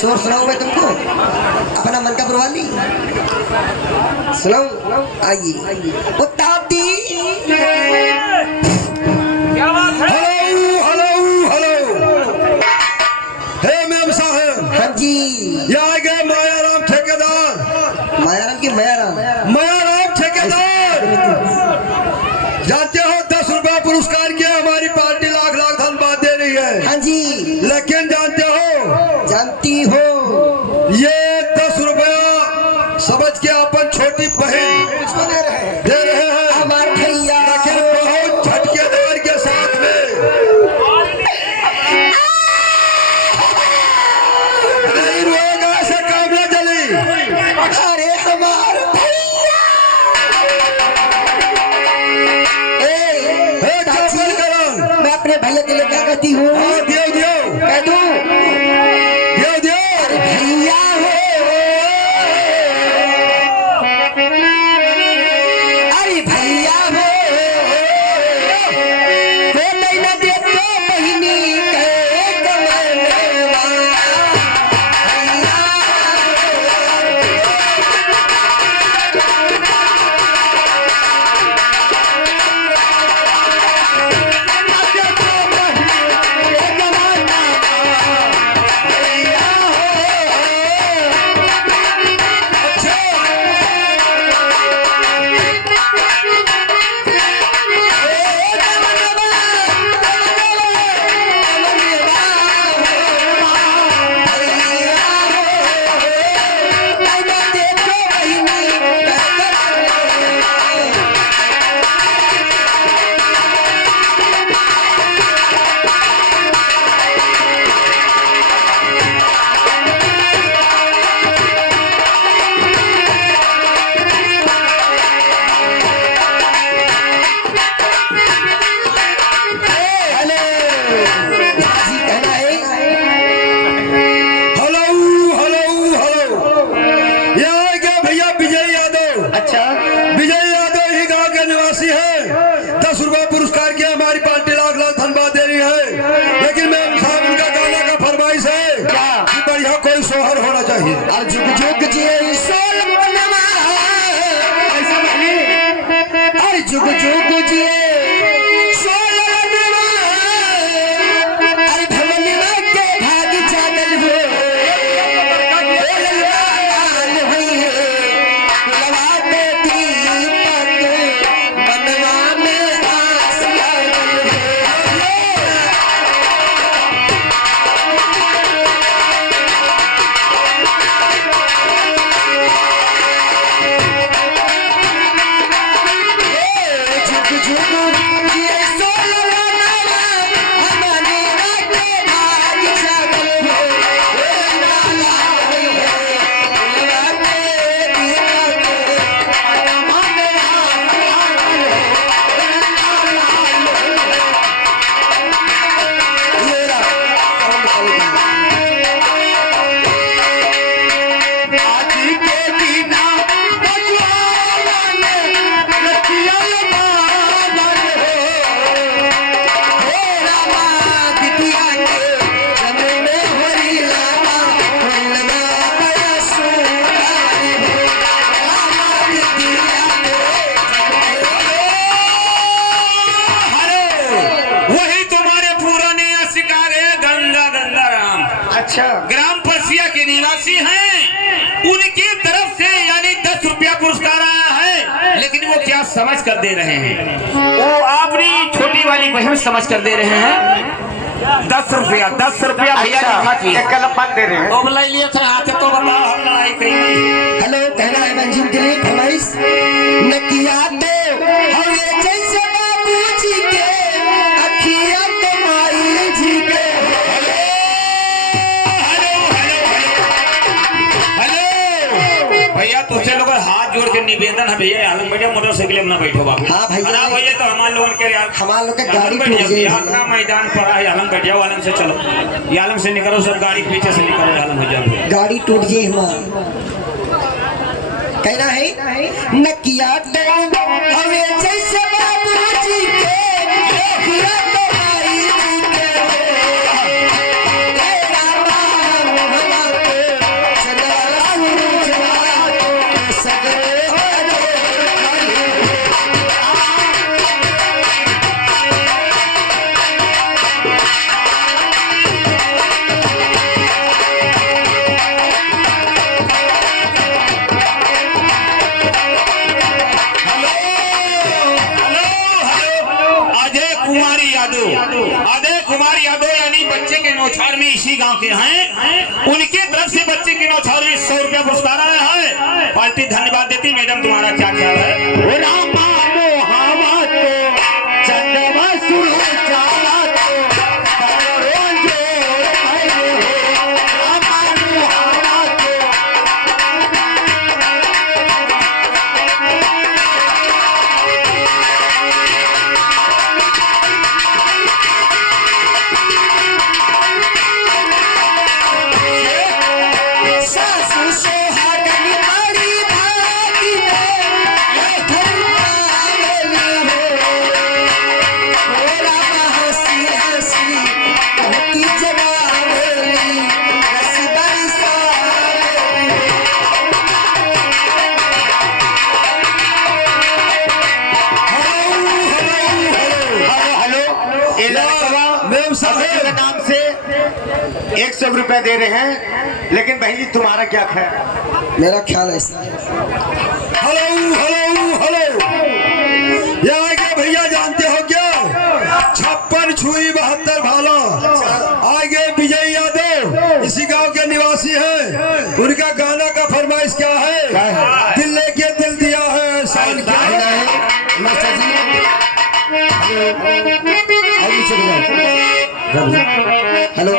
शोर सुनाऊं मैं तुमको, अपना मन का पुरवाली सुनाऊं? आइए। ओ ताती, क्या बात है? हेलो हेलो हेलो, हे मैम साहब। हाँ जी। यहाँ गए मायाराम ठेकेदार। मायाराम की मायाराम? मायाराम ठेकेदार, जानते हो 10 रुपया पुरस्कार किया, हमारी पार्टी लाख लाख धन्यवाद दे रही है। हाँ जी। लेकिन जानते हो, जानती हो, ये 10 रुपया समझ के अपन छोटी बहन दे रहे हैं हमारे भैया, लेकिन बहुत झटकेदार के साथ में। नहीं रोएगा, ऐसे काम न चली। अरे हमारे भैया, मैं अपने भैया के लिए क्या कहती हूँ? दियो दियो कह दूं? दियो दियो। अरे भैया हो, अरे भैया हो, नहीं ना दे तो बहिनी के कमरवा। और जुग जुग जिए सोलमनवा, और जुग जुग जिए सोलमनवा, अरे भवनवा के भाग जागल हो, लाल हुई है लवा पे दीपक, मनवा में आस लागल हो। अच्छा, ग्राम परसिया के निवासी हैं, उनकी तरफ से यानी 10 रुपया पुरस्कार आया है। लेकिन वो क्या समझ कर दे रहे हैं? वो अपनी छोटी वाली बहन समझ कर दे रहे हैं। 10 रुपया भैया लिखा की एक कलम बंद दे रहे हैं। तो बुला लिए थे हाथ, तो बताओ हम लड़ाई करेंगे। हेलो, कहना है मंजिल के लिए फरमाइश न किया तो हवे जैसे बाबूजी के अखिया तो माई जी के। भैया तुझसे लोग हाथ जोड़ के निवेदन है भैया, आलम भैया मोटरसाइकिल में ना बैठो बाबू। हाँ भैया, ना भैया तो हमारे लोगों के यार, हमारे लोग के गाड़ी बैठ टूट जाओ, गई। यात्रा मैदान पर है, आलम बैठ जाओ, आलम से चलो, ये आलम से निकलो, सब गाड़ी के पीछे से निकलो, आलम हो जाओ, गाड़ी टूट गई हमारा। कहना है न किया तो हवे जैसे बाबूजी के अखिया तो माई जी के। हे रामा, कुमार यादव यानी बच्चे के नौछार में इसी गांव के हैं, उनके तरफ से बच्चे के नौछार में 100 रुपया पुरस्कार आया है। पार्टी धन्यवाद देती। मैडम तुम्हारा क्या ख्याल है? रामा मोहावा तो चंदवा सुनो चाला तो करो जो है रामा मोहावा तो सासु सोहागनी मारी भागी ये धरवाली हो रामा हंसी हंसी कहती जवानी रस बरसावेली हेलो, ये लड़का मैम साहब के नाम से 100 रुपया दे रहे हैं, लेकिन बहन जी तुम्हारा क्या ख्याल? मेरा ख्याल ऐसा है। हेलो हेलो हेलो, ये आगे भैया जानते हो क्या? 56 छुई 72 भाला। आगे विजय यादव इसी गांव के निवासी हैं। उनका गाना का फरमाइश क्या है? दिल लेके दिल दिया है एहसान क्या है? मास्टर जी आगे चले जाओ। हेलो